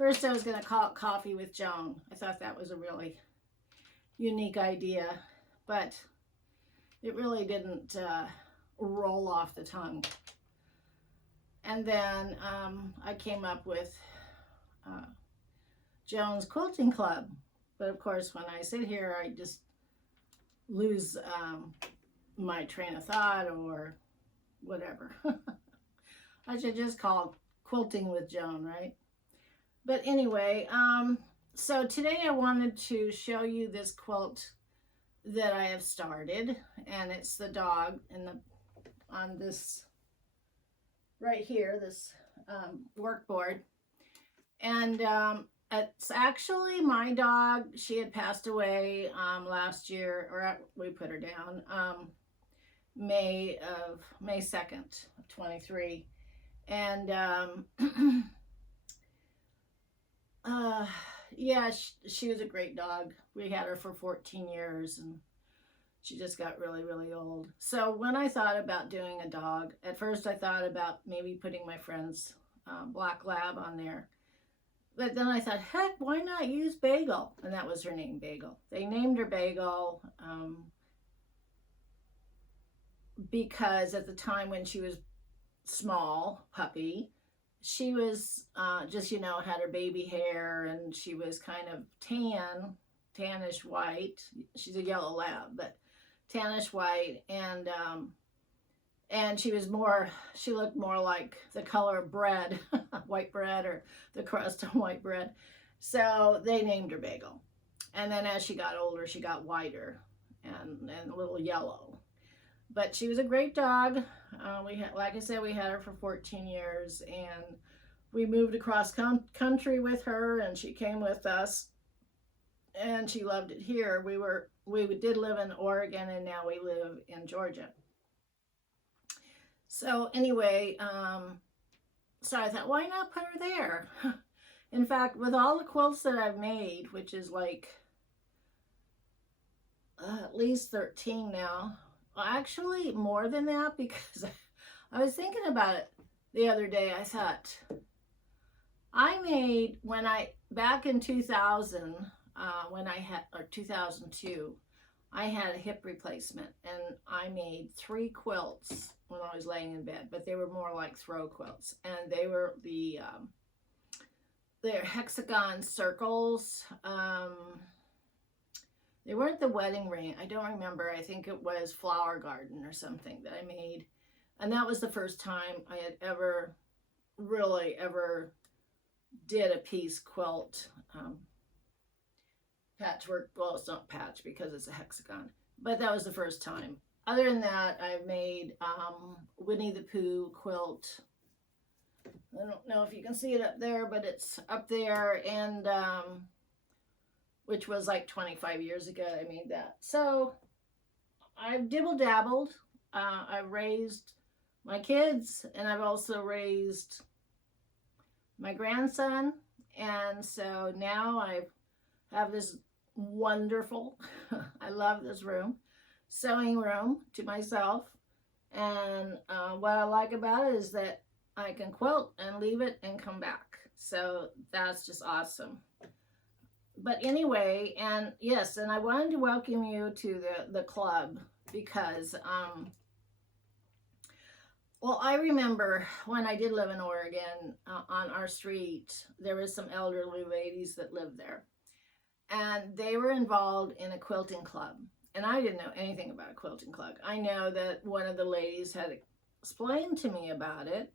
First, I was going to call it Coffee with Joan. I thought that was a really unique idea, but it really didn't roll off the tongue. And then I came up with Joan's Quilting Club. But of course, when I sit here, I just lose my train of thought or whatever. I should just call it Quilting with Joan, right? But anyway, so today I wanted to show you this quilt that I have started, and it's the dog on this right here, this workboard. And it's actually my dog. She had passed away last year, or we put her down May 2nd, 23. And yeah, she was a great dog. We had her for 14 years, and she just got really, really old. So when I thought about doing a dog, at first I thought about maybe putting my friend's black lab on there. But then I thought, heck, why not use Bagel? And that was her name, Bagel. They named her Bagel because at the time when she was small, puppy, she was just, had her baby hair, and she was kind of tannish white. She's a yellow lab, but tannish white, and she looked more like the color of bread, white bread, or the crust on white bread. So they named her Bagel. And then as she got older, she got whiter and a little yellow. But she was a great dog. Like I said, we had her for 14 years, and we moved across country with her, and she came with us, and she loved it here. We did live in Oregon, and now we live in Georgia. So anyway, so I thought, why not put her there? In fact, with all the quilts that I've made, which is like at least 13 now, well, actually more than that, because I was thinking about it the other day. I thought, I made, back in 2000, or 2002, I had a hip replacement, and I made 3 quilts when I was laying in bed, but they were more like throw quilts, and they were they're hexagon circles. They weren't the wedding ring. I don't remember. I think it was Flower Garden or something that I made, and that was the first time I had ever did a piece quilt. Patchwork. Well, it's not patch because it's a hexagon, but that was the first time. Other than that, I've made Winnie the Pooh quilt. I don't know if you can see it up there, but it's up there, and which was like 25 years ago I made that. So I've dibble-dabbled. I've raised my kids, and I've also raised my grandson, and so now I have this wonderful, I love this room, sewing room to myself. And what I like about it is that I can quilt and leave it and come back. So that's just awesome. But anyway, and yes, and I wanted to welcome you to the club because, well, I remember when I did live in Oregon, on our street, there was some elderly ladies that lived there. And they were involved in a quilting club. And I didn't know anything about a quilting club. I know that one of the ladies had explained to me about it.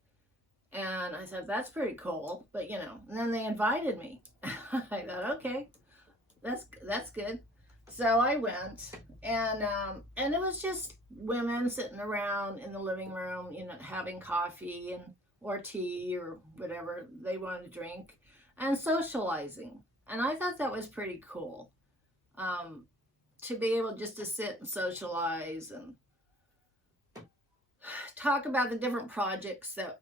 And I thought, that's pretty cool. But, and then they invited me. I thought, okay, that's good. So I went. And it was just women sitting around in the living room, having coffee or tea or whatever they wanted to drink, and socializing. And I thought that was pretty cool, to be able just to sit and socialize and talk about the different projects that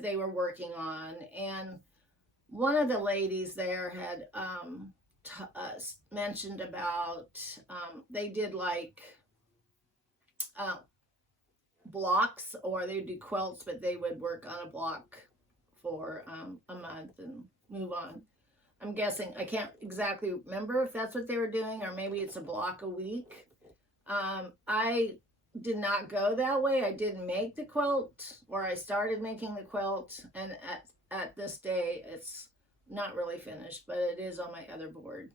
they were working on. And one of the ladies there had mentioned about they did like blocks, or they would do quilts, but they would work on a block for a month and move on. I'm guessing, I can't exactly remember if that's what they were doing, or maybe it's a block a week. I did not go that way. I didn't make the quilt, or I started making the quilt, and at this day it's not really finished, but it is on my other board.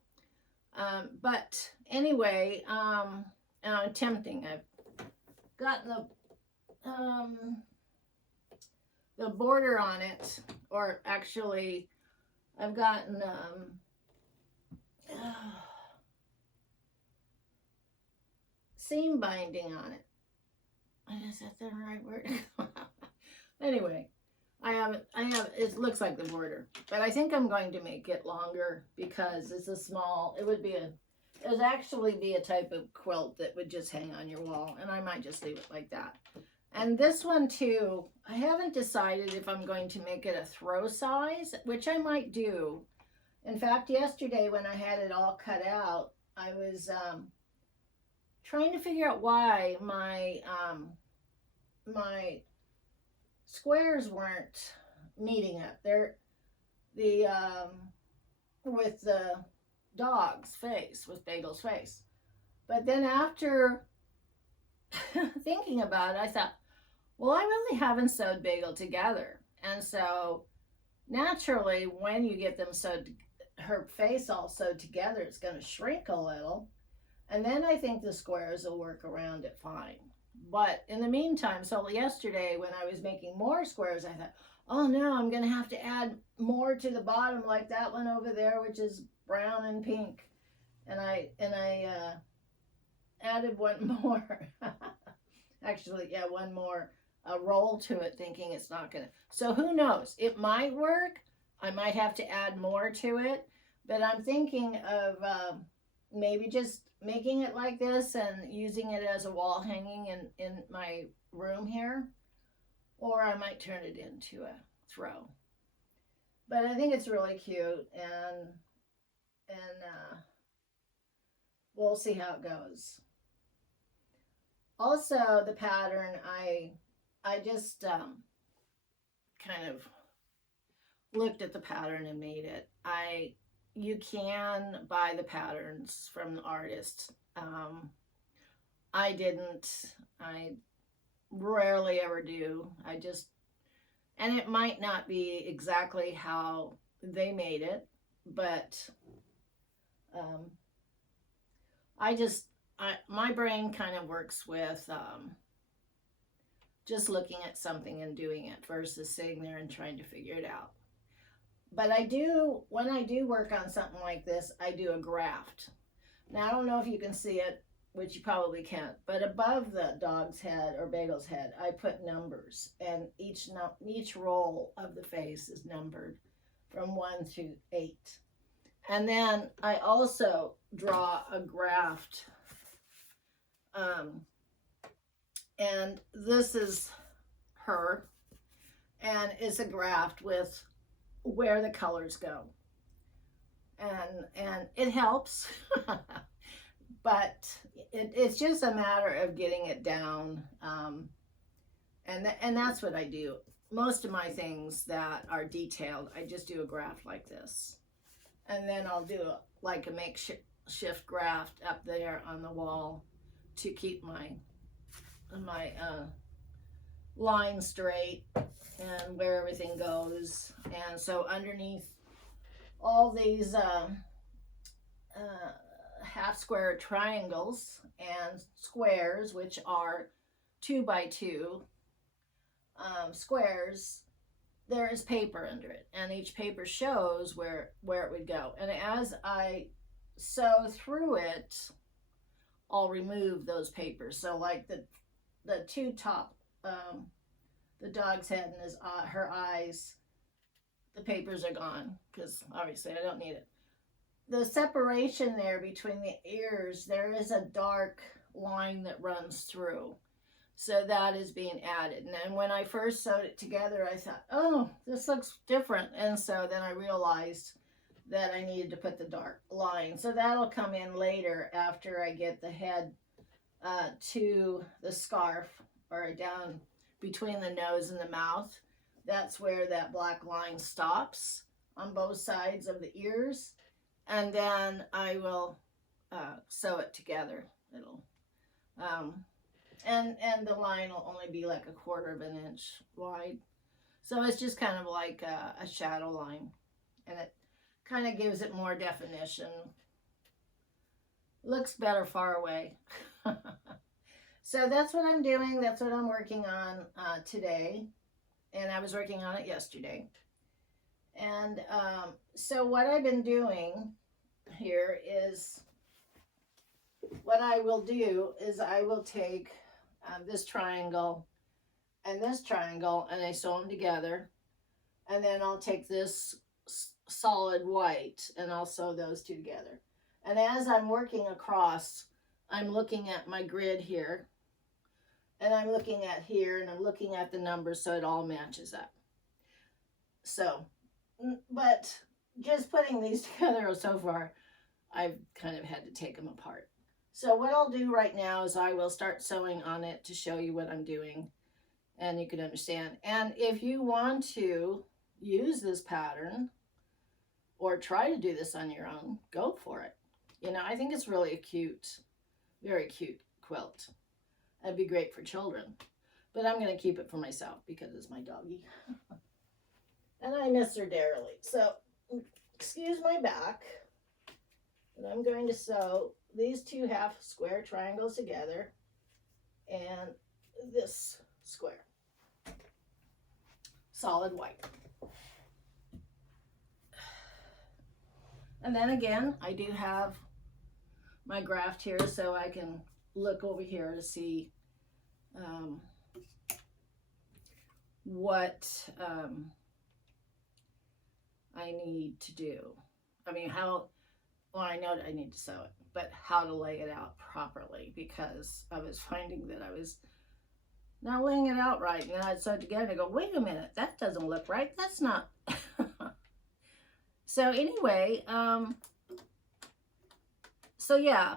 But anyway, and I'm tempting. I've gotten the border on it, or actually I've gotten seam binding on it. Is that the right word? Anyway, I have, it looks like the border, but I think I'm going to make it longer because it's a small, it would actually be a type of quilt that would just hang on your wall, and I might just leave it like that. And this one too, I haven't decided if I'm going to make it a throw size, which I might do. In fact, yesterday when I had it all cut out, I was trying to figure out why my my squares weren't meeting up. They're with the dog's face, with Bagel's face. But then after thinking about it, I thought, well, I really haven't sewed Bagel together. And so naturally, when you get them sewed, her face all sewed together, it's going to shrink a little. And then I think the squares will work around it fine. But in the meantime, so yesterday when I was making more squares, I thought, oh no, I'm going to have to add more to the bottom, like that one over there, which is brown and pink. And I added one more. Actually, yeah, one more roll to it, thinking it's not going to. So who knows? It might work. I might have to add more to it. But I'm thinking of maybe just making it like this and using it as a wall hanging in my room here. Or I might turn it into a throw. But I think it's really cute, and we'll see how it goes. Also, the pattern, I just kind of looked at the pattern and made it. You can buy the patterns from the artist. I didn't. I rarely ever do. And it might not be exactly how they made it, but my brain kind of works with just looking at something and doing it versus sitting there and trying to figure it out. But when I do work on something like this, I do a graft. Now, I don't know if you can see it, which you probably can't, but above the dog's head or Bagel's head, I put numbers, and each roll of the face is numbered from 1 to 8. And then I also draw a graft, and this is her, and it's a graft with where the colors go, and it helps. But it's just a matter of getting it down, and that's what I do. Most of my things that are detailed, I just do a graft like this, and then I'll do like a makeshift graft up there on the wall to keep my line straight and where everything goes. And so underneath all these half square triangles and squares, which are 2 by 2 squares, there is paper under it, and each paper shows where it would go. And as I sew through it, I'll remove those papers. So like the two top, the dog's head and her eyes, the papers are gone because obviously I don't need it. The separation there between the ears, there is a dark line that runs through. So that is being added. And then when I first sewed it together, I thought, oh, this looks different. And so then I realized that I needed to put the dark line. So that'll come in later after I get the head to the scarf, or down between the nose and the mouth. that's where that black line stops on both sides of the ears. And then I will sew it together. It'll and the line will only be like 1/4 of an inch wide, so it's just kind of like a shadow line, and it kind of gives it more definition. Looks better far away. So that's what I'm doing. That's what I'm working on today, and I was working on it yesterday. And so what I've been doing here is, what I will do is I will take this triangle and this triangle, and I sew them together, and then I'll take this solid white and I'll sew those two together. And as I'm working across, I'm looking at my grid here, and I'm looking at here, and I'm looking at the numbers so it all matches up. So, but just putting these together so far, I've kind of had to take them apart. So what I'll do right now is I will start sewing on it to show you what I'm doing, and you can understand. And if you want to use this pattern or try to do this on your own, go for it. You know, I think it's really a cute, very cute quilt. It'd be great for children, but I'm going to keep it for myself because it's my doggie. And I miss her dearly. So excuse my back, but I'm going to sew these two half square triangles together and this square solid white. And then again, I do have my graft here so I can look over here to see what I need to do. I mean, well, I know that I need to sew it, but how to lay it out properly, because I was finding that I was not laying it out right. And then I'd sew it together and I go, wait a minute, that doesn't look right. That's not. So anyway, so yeah,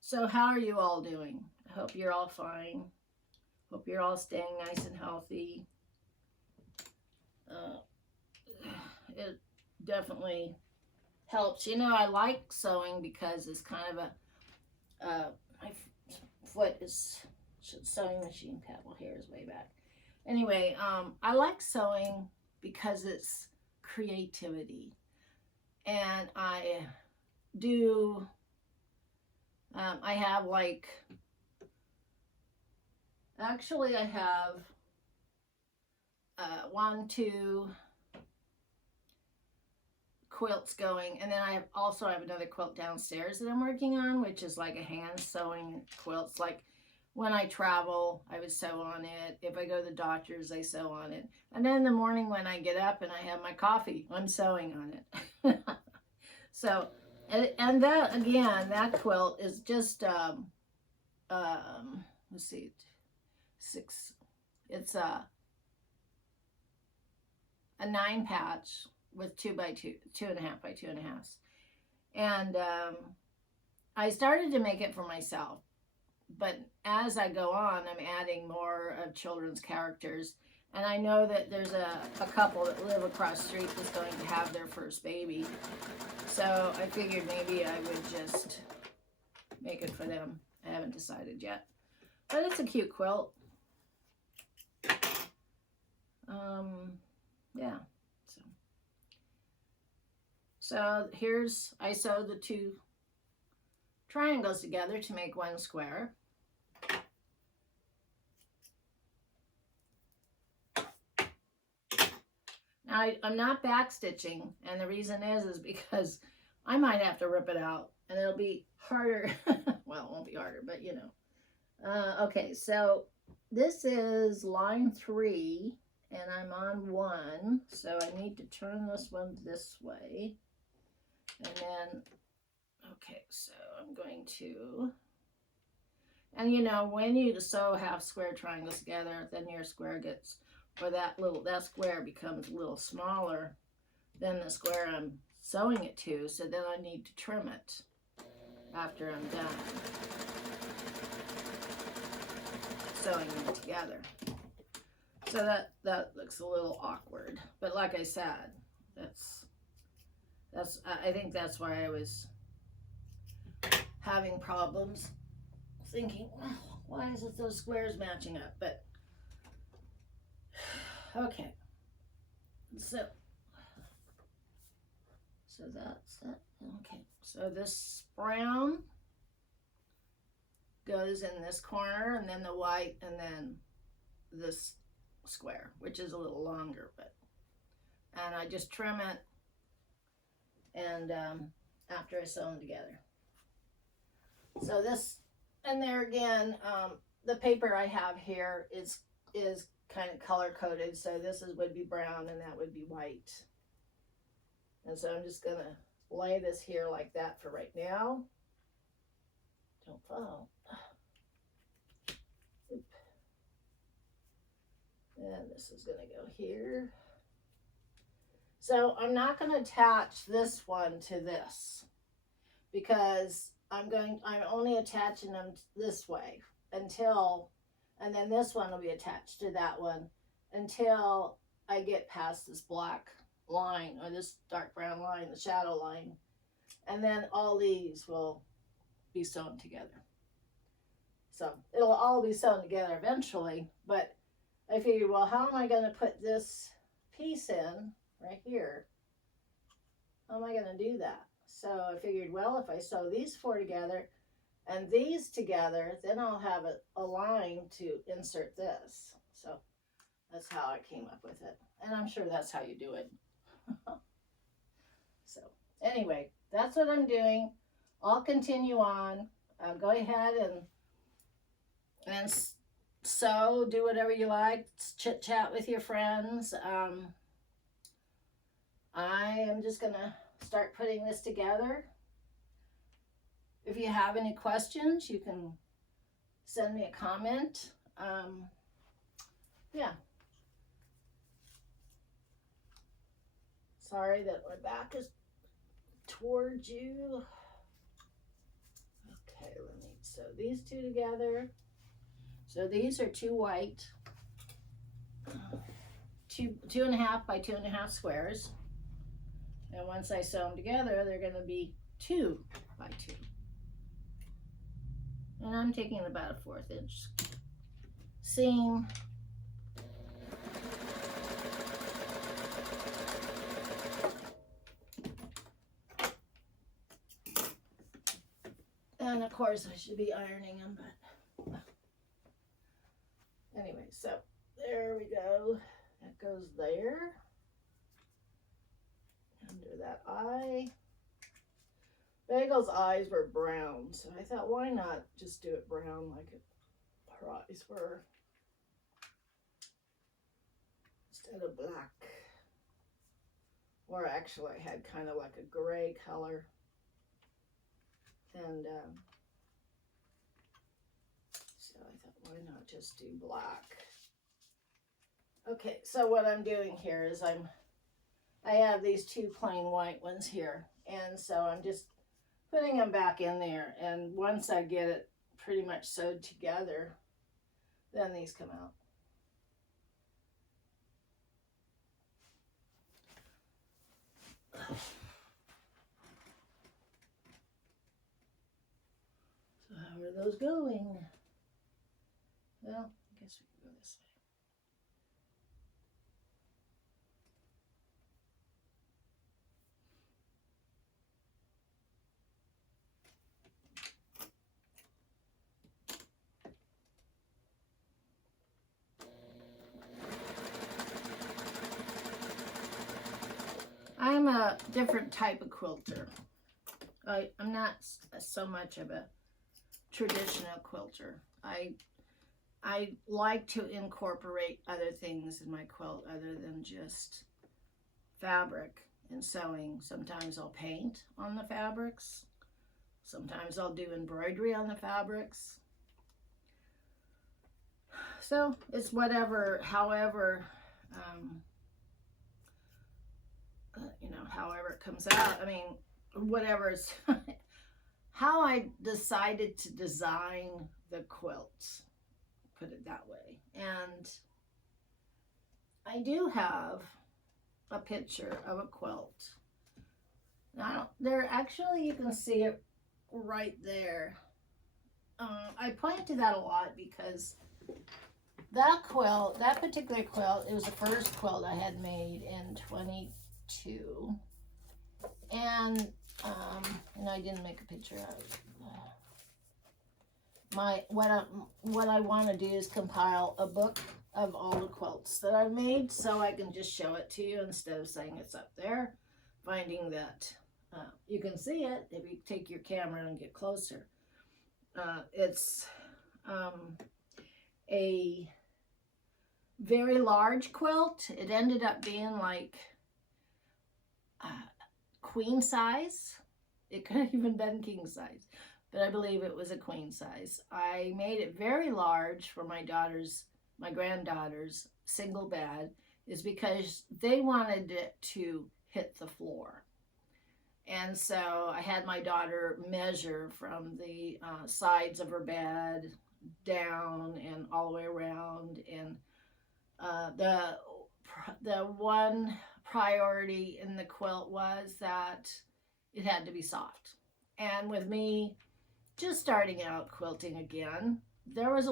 so how are you all doing? I hope you're all fine. Hope you're all staying nice and healthy. It definitely helps. You know, I like sewing because it's kind of my foot is sewing machine paddle here is way back. Anyway, I like sewing because it's creativity, and I do. I have like, actually I have 1, 2 quilts going, and then I also have another quilt downstairs that I'm working on, which is like a hand sewing quilt. Like when I travel, I would sew on it. If I go to the doctor's, I sew on it. And then in the morning when I get up and I have my coffee, I'm sewing on it. So, and that, again, that quilt is just, let's see, 6, it's a 9 patch with 2 by 2, 2.5 by 2.5. And I started to make it for myself, but as I go on, I'm adding more of children's characters. And I know that there's a couple that live across the street that's going to have their first baby. So I figured maybe I would just make it for them. I haven't decided yet. But it's a cute quilt. Yeah. So here's, I sewed the 2 triangles together to make 1 square. Now I'm not back stitching, and the reason is because I might have to rip it out, and it'll be harder. Well, it won't be harder, but you know. Okay, so this is line 3, and I'm on 1, so I need to turn this one this way. And then, okay, so I'm going to, and you know, when you sew half square triangles together, then your square gets, or that square becomes a little smaller than the square I'm sewing it to, so then I need to trim it after I'm done. sewing them together. So that looks a little awkward, but like I said, I think that's why I was having problems thinking, oh, why isn't those squares matching up? But okay, so that's that. Okay, so this brown goes in this corner, and then the white, and then this square, which is a little longer, and I just trim it, and after I sew them together. So this, and there again, the paper I have here is kind of color coded, so this would be brown and that would be white. And so I'm just gonna lay this here like that for right now. Don't fall. Oop. And this is gonna go here. So I'm not gonna attach this one to this because I'm only attaching them this way until, and then this one will be attached to that one until I get past this black line or this dark brown line, the shadow line, and then all these will be sewn together. So it'll all be sewn together eventually, but I figured, well, how am I going to put this piece in right here? How am I going to do that? So I figured, well, if I sew these four together and these together, then I'll have a line to insert this. So that's how I came up with it. And I'm sure that's how you do it. So anyway, that's what I'm doing. I'll continue on. Go ahead and sew, do whatever you like, chit chat with your friends. I am just gonna start putting this together. If you have any questions, you can send me a comment. Yeah. Sorry that my back is towards you. Okay, let me sew these two together. So these are two white, 2.5 by 2.5 squares. And once I sew them together, they're going to be 2 by 2. And I'm taking about a 1/4 inch seam. And of course I should be ironing them, but anyway, so there we go. That goes there. Under that eye. Bagel's eyes were brown, so I thought, why not just do it brown like her eyes were, instead of black. Or actually I had kind of like a gray color. And so I thought, why not just do black? Okay, so what I'm doing here is I have these two plain white ones here, and so I'm just putting them back in there, and once I get it pretty much sewed together, then these come out. So how are those going? Well, I guess we can go this way. I'm a different type of quilter. I'm not so much of a traditional quilter. I like to incorporate other things in my quilt other than just fabric and sewing. Sometimes I'll paint on the fabrics. Sometimes I'll do embroidery on the fabrics. So it's whatever, however, you know, however it comes out. I mean, whatever it's how I decided to design the quilts put it that way. And I do have a picture of a quilt. Now, there actually, you can see it right there. I point to that a lot because that quilt, that particular quilt, it was the first quilt I had made in 22. And I didn't make a picture of it. What I want to do is compile a book of all the quilts that I've made, so I can just show it to you instead of saying it's up there. Finding that you can see it if you take your camera and get closer. It's a very large quilt. It ended up being like queen size. It could have even been king size, but I believe it was a queen size. I made it very large for my granddaughter's single bed, is because they wanted it to hit the floor. And so I had my daughter measure from the sides of her bed down and all the way around. And the one priority in the quilt was that it had to be soft. And with me just starting out quilting again, there's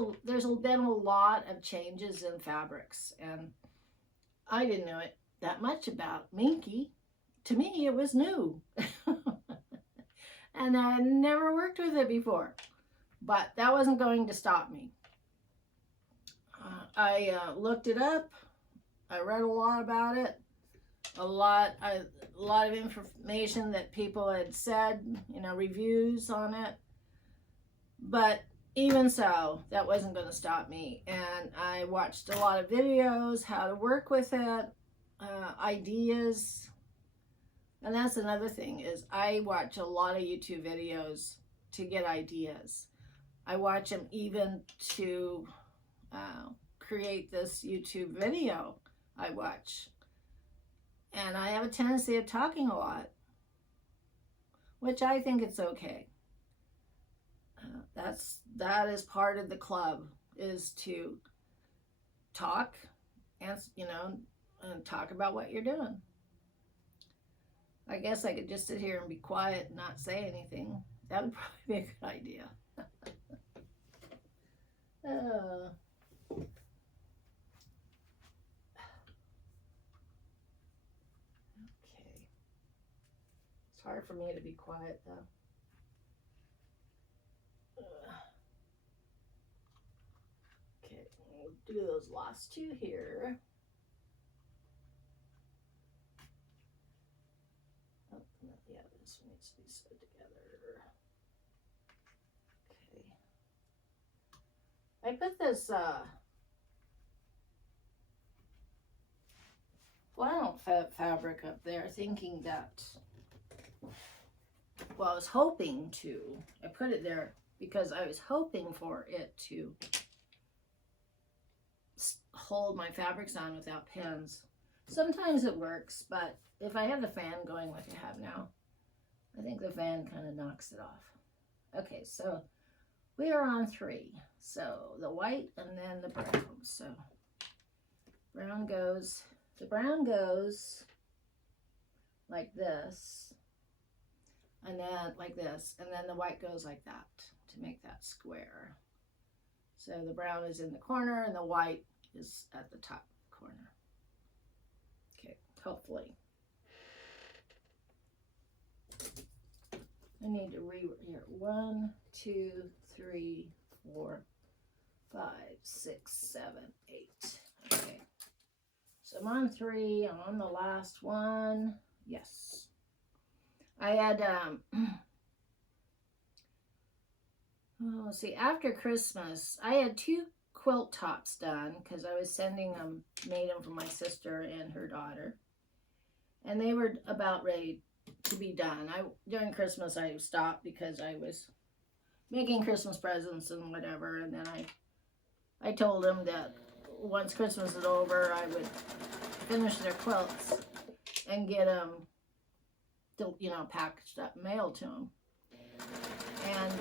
been a lot of changes in fabrics, and I didn't know it that much about Minky. To me, it was new. And I never worked with it before. But that wasn't going to stop me. I looked it up. I read a lot about it. A lot of information that people had said, reviews on it. But even so, that wasn't going to stop me. And I watched a lot of videos, how to work with it, ideas. And that's another thing, is I watch a lot of YouTube videos to get ideas. I watch them even to create this YouTube video I watch. And I have a tendency of talking a lot, which I think it's okay. That is part of the club, is to talk and talk about what you're doing. I guess I could just sit here and be quiet and not say anything. That would probably be a good idea. Okay. It's hard for me to be quiet though. Okay, we'll do those last two here. Oh, no, yeah, this one needs to be sewed together. Okay. I put this flannel fabric up there thinking that, well, I was hoping to, I put it there because I was hoping for it to hold my fabrics on without pins. Sometimes it works, but if I have the fan going like I have now, I think the fan kind of knocks it off. Okay, so we are on 3. So the white and then the brown. So brown goes, the brown goes like this, and then like this, and then the white goes like that to make that square. So the brown is in the corner and the white is at the top corner. Okay, hopefully. I need to rework here. 1, 2, 3, 4, 5, 6, 7, 8. Okay. So I'm on 3. I'm on the last one. Yes. I had, see, after Christmas, I had 2 quilt tops done because I was made them for my sister and her daughter. And they were about ready to be done. During Christmas, I stopped because I was making Christmas presents and whatever. And then I told them that once Christmas is over, I would finish their quilts and get them, packaged up, mailed to them. And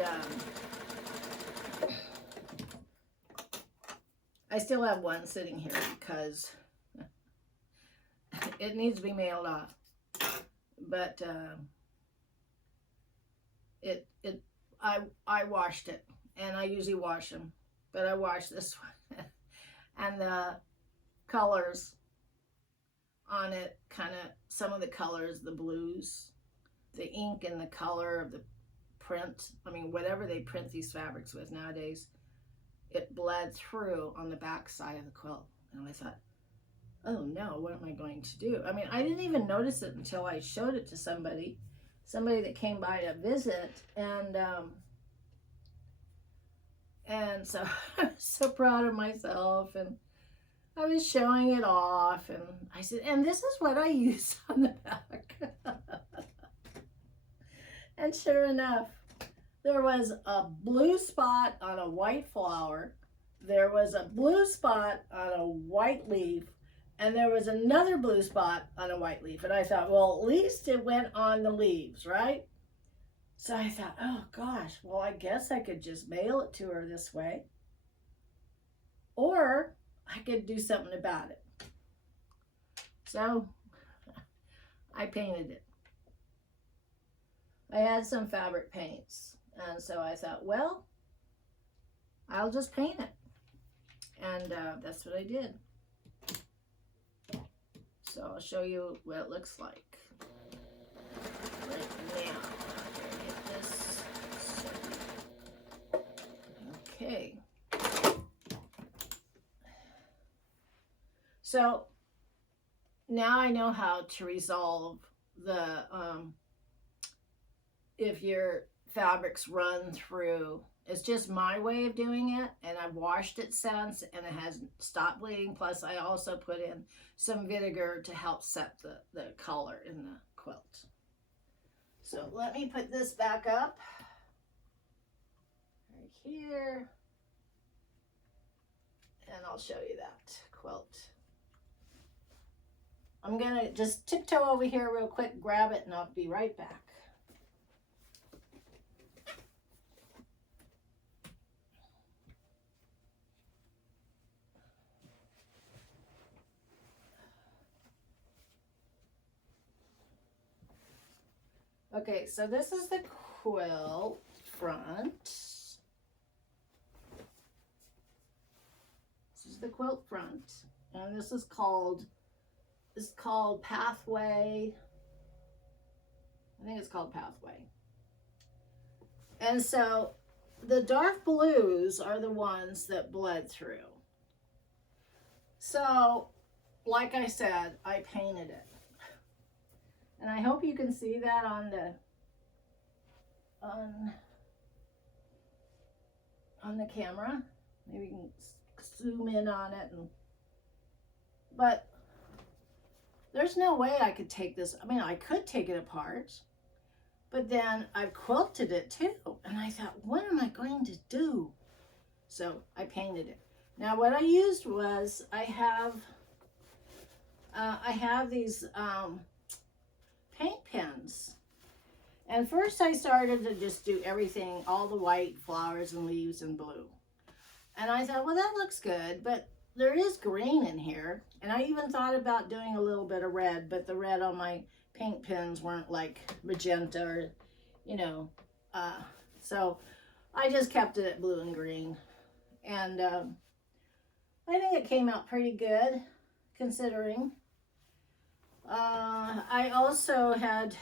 I still have one sitting here because it needs to be mailed off. But I washed it, and I usually wash them, but I washed this one. And the colors on it, kind of, some of the colors, the blues, the ink and the color of the print, I mean, whatever they print these fabrics with nowadays, it bled through on the back side of the quilt. And I thought, oh no, what am I going to do? I mean, I didn't even notice it until I showed it to somebody that came by to visit, and so I was so proud of myself, and I was showing it off, and I said, and this is what I use on the back. And sure enough, there was a blue spot on a white flower, there was a blue spot on a white leaf, and there was another blue spot on a white leaf. And I thought, well, at least it went on the leaves, right? So I thought, oh gosh, well, I guess I could just mail it to her this way. Or I could do something about it. So I painted it. I had some fabric paints. And so I thought, well, I'll just paint it. And that's what I did. So I'll show you what it looks like right now. Get this. Okay. So now I know how to resolve the if your fabrics run through. It's just my way of doing it, and I've washed it since, and it has stopped bleeding. Plus, I also put in some vinegar to help set the color in the quilt. So let me put this back up right here, and I'll show you that quilt. I'm gonna just tiptoe over here real quick, grab it, and I'll be right back. Okay, so this is the quilt front. This is the quilt front, and this is called Pathway. I think it's called Pathway. And so the dark blues are the ones that bled through. So, like I said, I painted it. And I hope you can see that on the camera. Maybe you can zoom in on it. But there's no way I could take this. I mean, I could take it apart, but then I've quilted it too. And I thought, what am I going to do? So I painted it. Now what I used was, I have these paint pens. And first I started to just do everything, all the white flowers and leaves and blue. And I thought, well, that looks good, but there is green in here. And I even thought about doing a little bit of red, but the red on my paint pens weren't like magenta or, you know. So I just kept it at blue and green. And I think it came out pretty good, considering. I also had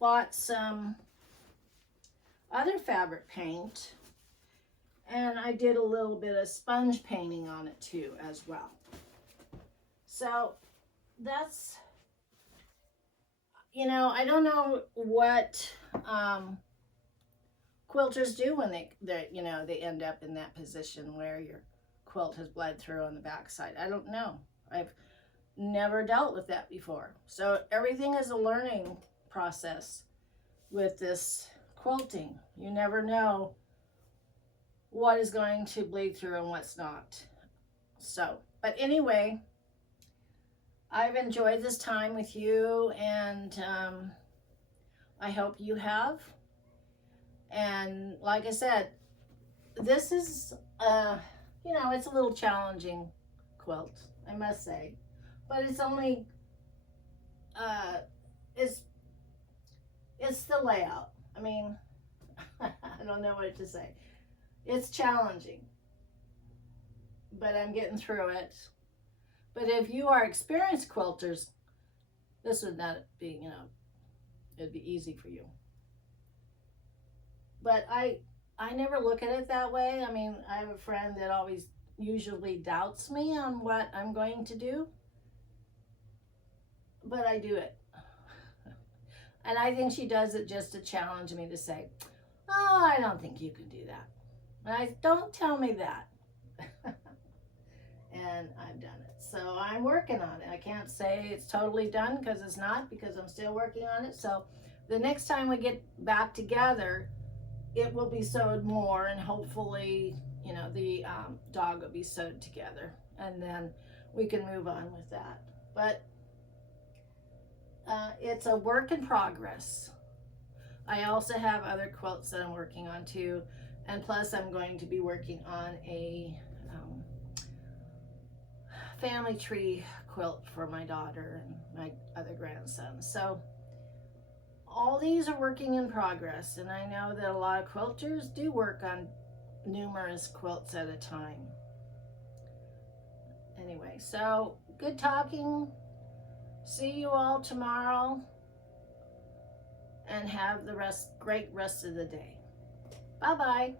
bought some other fabric paint, and I did a little bit of sponge painting on it too as well. So that's, you know, I don't know what quilters do when they end up in that position where your quilt has bled through on the back side. I don't know. I've never dealt with that before. So everything is a learning process with this quilting. You never know what is going to bleed through and what's not. So, but anyway, I've enjoyed this time with you, and I hope you have. And like I said, this is you know, it's a little challenging quilt, I must say. But it's only, uh, it's, it's the layout. I mean, I don't know what to say. It's challenging, but I'm getting through it. But if you are experienced quilters, this would not be, you know, it'd be easy for you. But I never look at it that way. I mean, I have a friend that always usually doubts me on what I'm going to do, but I do it. And I think she does it just to challenge me to say, oh, I don't think you can do that. And I don't tell me that. And I've done it. So I'm working on it. I can't say it's totally done because it's not, because I'm still working on it. So the next time we get back together, it will be sewed more, and hopefully, you know, the dog will be sewed together, and then we can move on with that. But it's a work in progress. I also have other quilts that I'm working on too, and plus I'm going to be working on a family tree quilt for my daughter and my other grandson. So all these are working in progress, and I know that a lot of quilters do work on numerous quilts at a time. Anyway, so good talking. See you all tomorrow, and have the great rest of the day. Bye-bye.